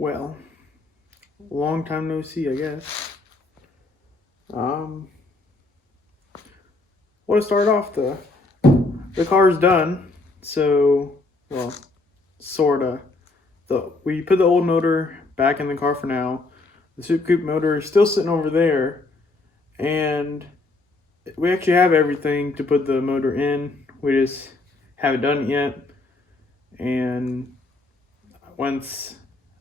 Well, long time no see, I guess. Um, want to start off the car's done, so well, sorta. We put the old motor back in the car for now. The Super Coupe motor is still sitting over there, and we actually have everything to put the motor in. We just haven't done it yet, and once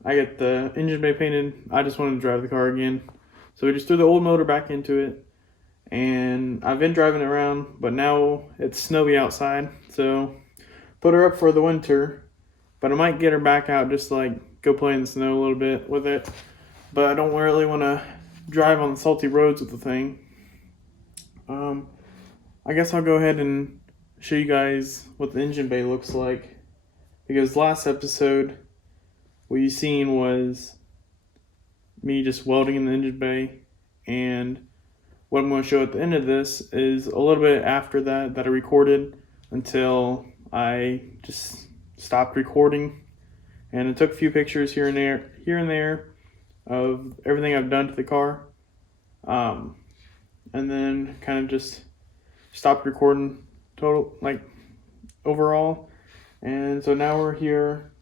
I get the engine bay painted, I just wanted to drive the car again. So we just threw the old motor back into it, and I've been driving it around, but now it's snowy outside, so put her up for the winter. But I might get her back out just like go play in the snow a little bit with it. But I don't really want to drive on the salty roads with the thing. I guess I'll go ahead and show you guys what the engine bay looks like, because last episode what you seen was me just welding in the engine bay, and what I'm going to show at the end of this is a little bit after that I recorded until I just stopped recording, and I took a few pictures here and there of everything I've done to the car, and then kind of just stopped recording overall. And so now we're here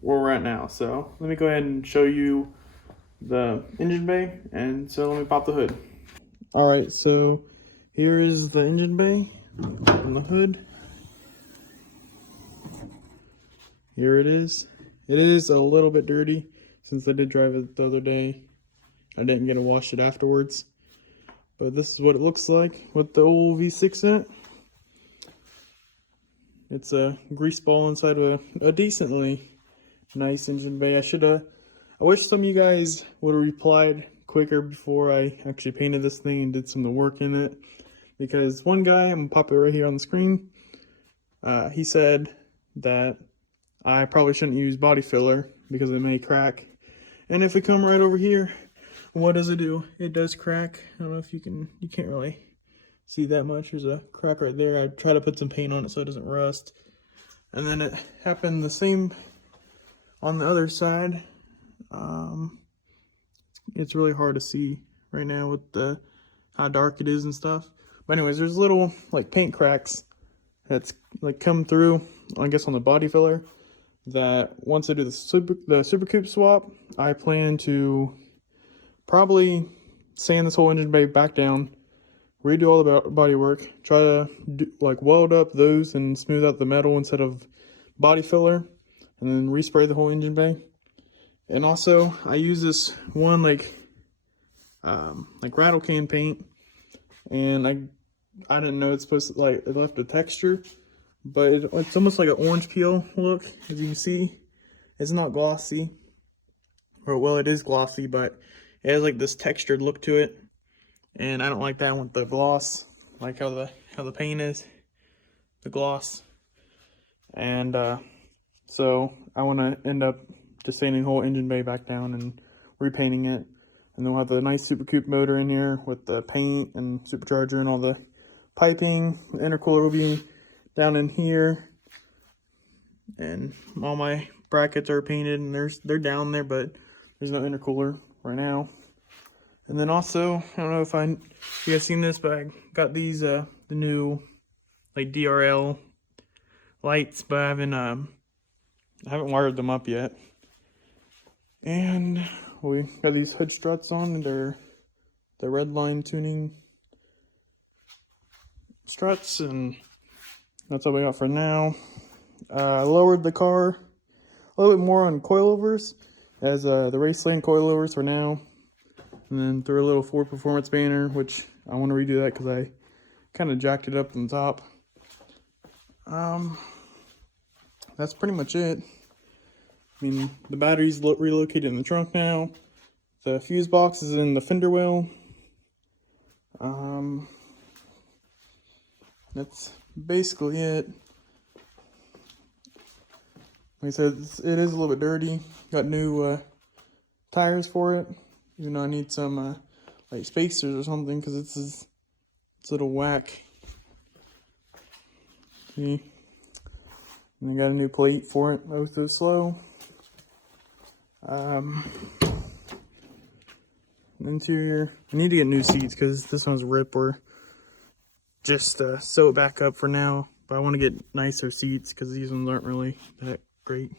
where we're at now. So let me go ahead and show you the engine bay, and so let me pop the hood. All right, so here is the engine bay. Open the hood. Here it is. It is a little bit dirty since I did drive it the other day. I didn't get to wash it afterwards, but this is what it looks like with the old V6 in it. It's a grease ball inside of a decently nice engine bay. I wish some of you guys would have replied quicker before I actually painted this thing and did some of the work in it, because one guy, I'm gonna pop it right here on the screen, he said that I probably shouldn't use body filler because it may crack. And if it come right over here, what does it do? It does crack. I don't know if you can't really see that much. There's a crack right there. I try to put some paint on it so it doesn't rust. And then it happened the same on the other side. It's really hard to see right now with how dark it is and stuff. But anyways, there's little like paint cracks that's like come through, I guess, on the body filler, that once I do the Super Coupe swap, I plan to probably sand this whole engine bay back down, redo all the body work, try to weld up those and smooth out the metal instead of body filler, and then respray the whole engine bay. And also I use this one like rattle can paint, and I didn't know it's supposed to, like, it left a texture, but it's almost like an orange peel look. As you can see, it's not glossy, or well, it is glossy, but it has like this textured look to it, and I don't like that with the gloss, like how the paint is, the gloss. And so I want to end up just sanding the whole engine bay back down and repainting it, and then we'll have the nice Super Coupe motor in here with the paint and supercharger and all the piping. The intercooler will be down in here, and all my brackets are painted and they're down there, but there's no intercooler right now. And then also, I don't know if you guys seen this, but I got these the new like DRL lights, but I haven't wired them up yet. And we got these hood struts on, and they're the red line tuning struts, and that's all we got for now. I lowered the car a little bit more on coilovers, as the Raceland coilovers for now, and then threw a little Ford Performance banner, which I want to redo that because I kind of jacked it up on the top. That's pretty much it. I mean, the battery's relocated in the trunk now. The fuse box is in the fender well. That's basically it. Like I said, it is a little bit dirty. Got new tires for it. Even though I need some like spacers or something, because it's a little whack. See? And I got a new plate for it. That was so slow. Interior, I need to get new seats because this one's ripped, or just sew it back up for now. But I want to get nicer seats because these ones aren't really that great.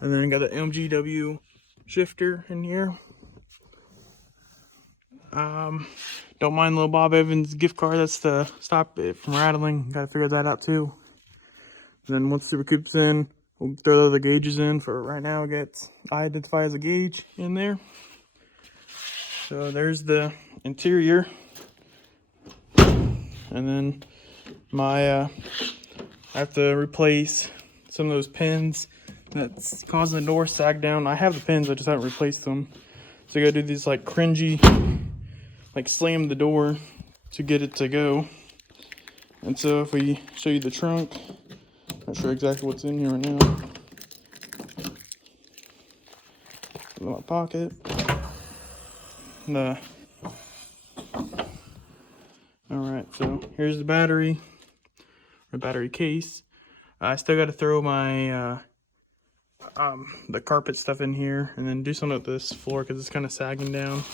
And then I got the MGW shifter in here. Don't mind little Bob Evans gift card. That's to stop it from rattling. Got to figure that out too. And then once Super Coup's in, we'll throw the other gauges in. For right now, it gets identified as a gauge in there. So there's the interior. And then my I have to replace some of those pins that's causing the door to sag down. I have the pins, I just haven't replaced them. So I gotta do these like cringy, like slam the door to get it to go. And so if we show you the trunk, not sure exactly what's in here right now. In my pocket. Alright, so here's the battery, or battery case. I still got to throw my the carpet stuff in here, and then do something with this floor because it's kind of sagging down.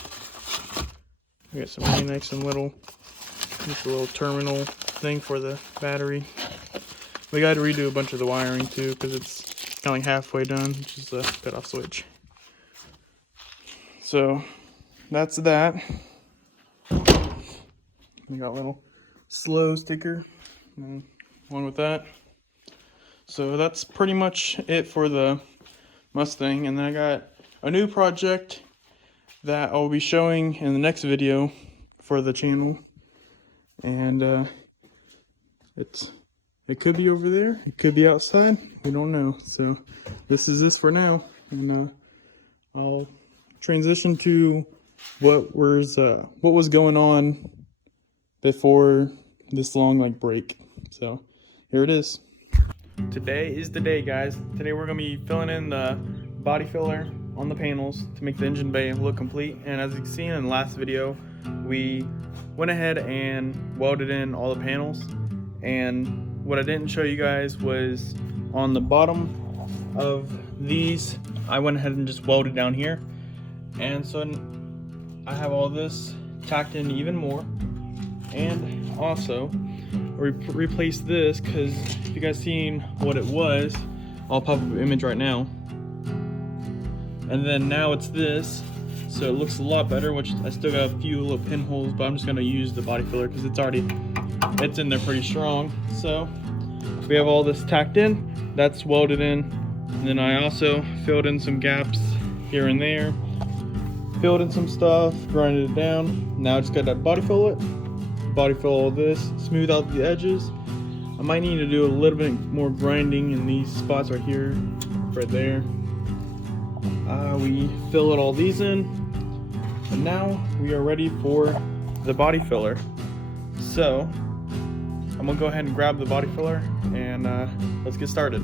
We got some Rain-X and just a little terminal thing for the battery. We got to redo a bunch of the wiring too because it's kind of like halfway done, which is the cut-off switch. So that's that. We got a little slow sticker and one with that. So that's pretty much it for the Mustang. And then I got a new project that I'll be showing in the next video for the channel. And it could be over there, it could be outside, we don't know. So this is this for now, and I'll transition to what was going on before this long like break. So here it is. Today is the day, guys. Today we're gonna be filling in the body filler on the panels to make the engine bay look complete. And as you've seen in the last video, we went ahead and welded in all the panels. And what I didn't show you guys was on the bottom of these, I went ahead and just welded down here. And so I have all this tacked in even more. And also replace this, because if you guys seen what it was, I'll pop up an image right now. And then now it's this, so it looks a lot better, which I still got a few little pinholes, but I'm just gonna use the body filler because it's in there pretty strong. So we have all this tacked in, that's welded in, and then I also filled in some gaps here and there, filled in some stuff, grinded it down. Now I just got to body fill it. Body fill all this, smooth out the edges. I might need to do a little bit more grinding in these spots right here, right there. We filled all these in, and now we are ready for the body filler. So I'm gonna go ahead and grab the body filler and let's get started.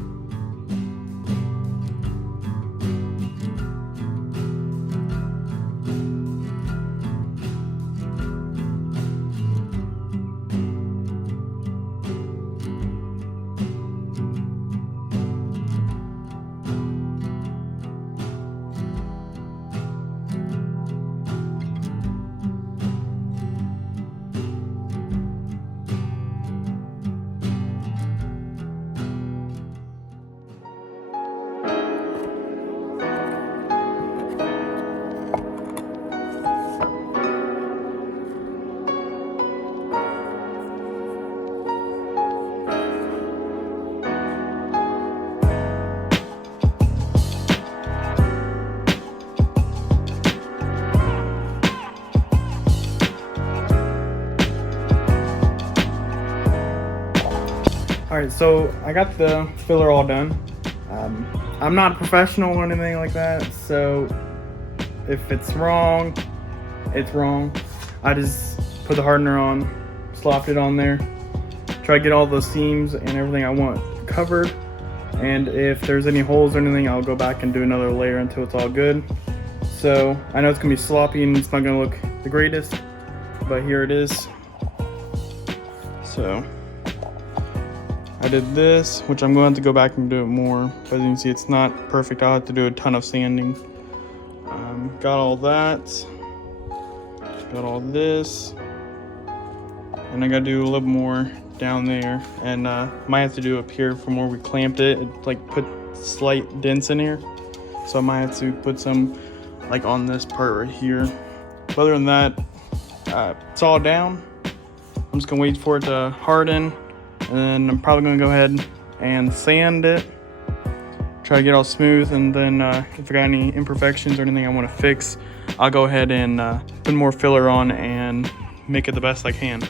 Alright, so I got the filler all done. I'm not a professional or anything like that, so if it's wrong, it's wrong. I just put the hardener on, slopped it on there, try to get all those seams and everything I want covered, and if there's any holes or anything, I'll go back and do another layer until it's all good. So I know it's gonna be sloppy and it's not gonna look the greatest, but here it is. So I did this, which I'm going to have to go back and do it more. But as you can see, it's not perfect. I'll have to do a ton of sanding. Got all that. Got all this. And I got to do a little more down there. And might have to do up here from where we clamped it. It like put slight dents in here. So I might have to put some like on this part right here. But other than that, it's all down. I'm just gonna wait for it to harden, and then I'm probably gonna go ahead and sand it, try to get all smooth, and then if I got any imperfections or anything I want to fix, I'll go ahead and put more filler on and make it the best I can.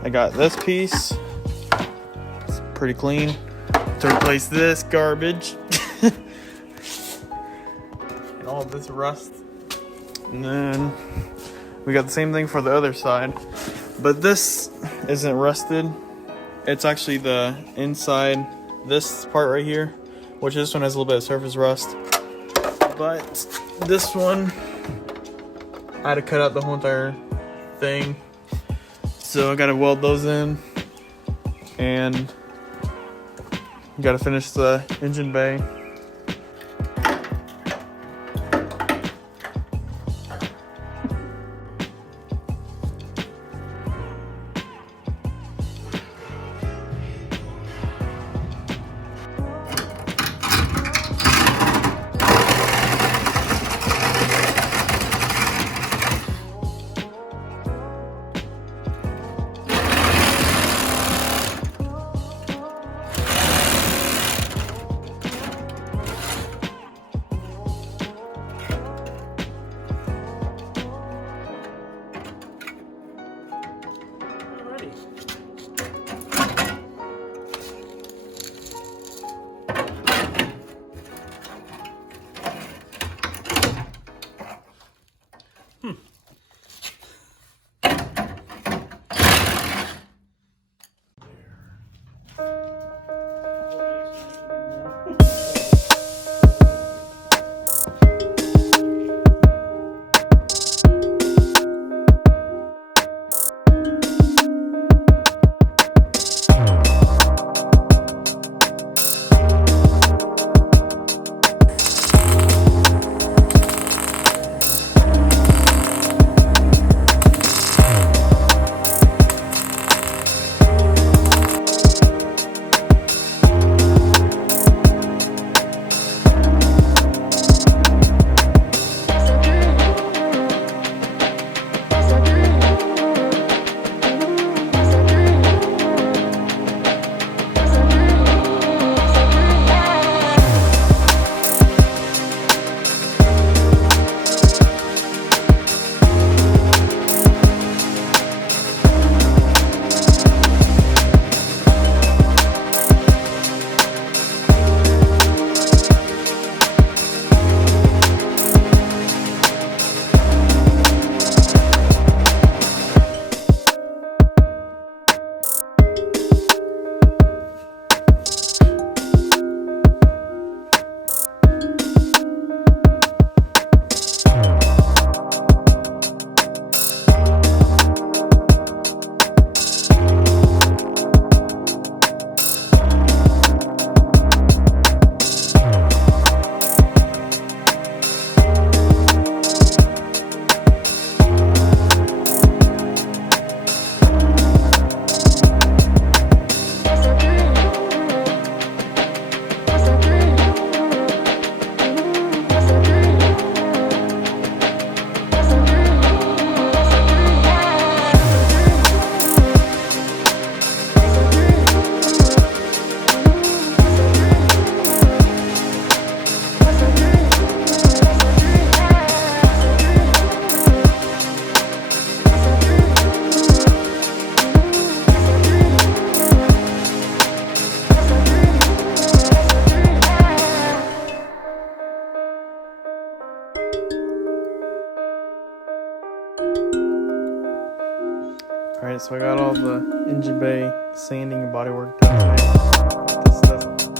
I got this piece, it's pretty clean, to replace this garbage and all of this rust. And then we got the same thing for the other side, but this isn't rusted. It's actually the inside, this part right here, which this one has a little bit of surface rust. But this one, I had to cut out the whole entire thing. So I gotta weld those in, and gotta finish the engine bay. Alright, so I got all the engine bay sanding and bodywork done today. This stuff